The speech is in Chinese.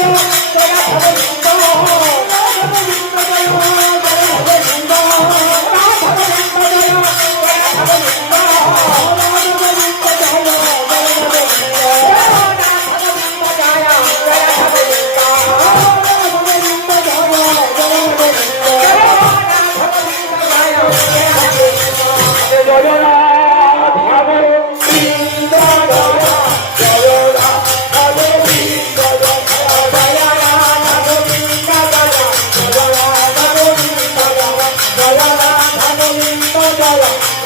you. 到家了。